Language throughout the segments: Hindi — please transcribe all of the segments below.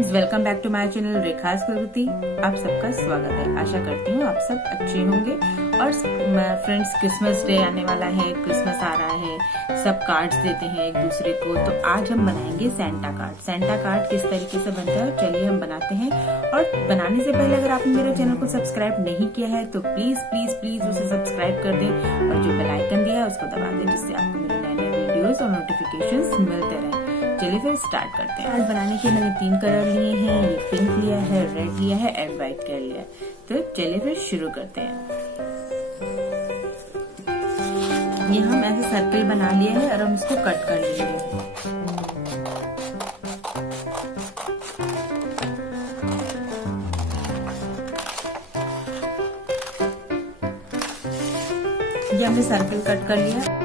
Friends, welcome back to my channel Rekha स्कलकृति। आप सबका स्वागत है। आशा करती हूँ आप सब अच्छे होंगे। और फ्रेंड्स, क्रिसमस डे आने वाला है, क्रिसमस आ रहा है, सब कार्ड्स देते हैं एक दूसरे को। तो आज हम बनाएंगे सेंटा कार्ड। सेंटा कार्ड किस तरीके से बनता है चलिए हम बनाते हैं। और बनाने से पहले अगर आपने मेरे चैनल को सब्सक्राइब नहीं किया है तो प्लीज प्लीज प्लीज उसे सब्सक्राइब कर दें और जो बेल आइकन दिया है उसको दबा दें, जिससे आपको मेरे नए नए वीडियोस और नोटिफिकेशंस मिलते रहें। चलिए फिर स्टार्ट करते हैं। कार्ड बनाने के मैंने 3 कलर लिए हैं, ये पिंक लिया है, रेड लिया है एंड व्हाइट कलर लिया है। तो चलिए फिर शुरू करते हैं। ये हम ऐसे सर्कल बना लिए हैं और हम इसको कट कर लेंगे। ये हमने सर्कल कट कर लिया।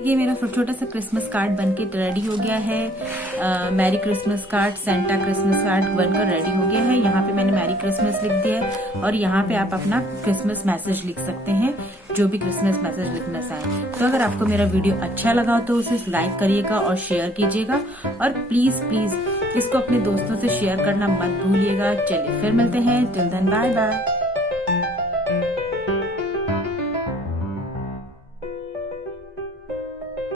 ये मेरा छोटा सा क्रिसमस कार्ड बनके रेडी हो गया है। Merry Christmas card, Santa Christmas card बनकर रेडी हो गया है। यहाँ पे मैंने मैरी क्रिसमस लिख दिया है और यहाँ पे आप अपना क्रिसमस मैसेज लिख सकते हैं, जो भी क्रिसमस मैसेज लिखना चाहें। तो अगर आपको मेरा वीडियो अच्छा लगा तो उसे लाइक करिएगा और शेयर कीजिएगा और प्लीज प्लीज इसको अपने दोस्तों से शेयर करना मत भूलिएगा। चलिए फिर मिलते हैं। Till then bye bye.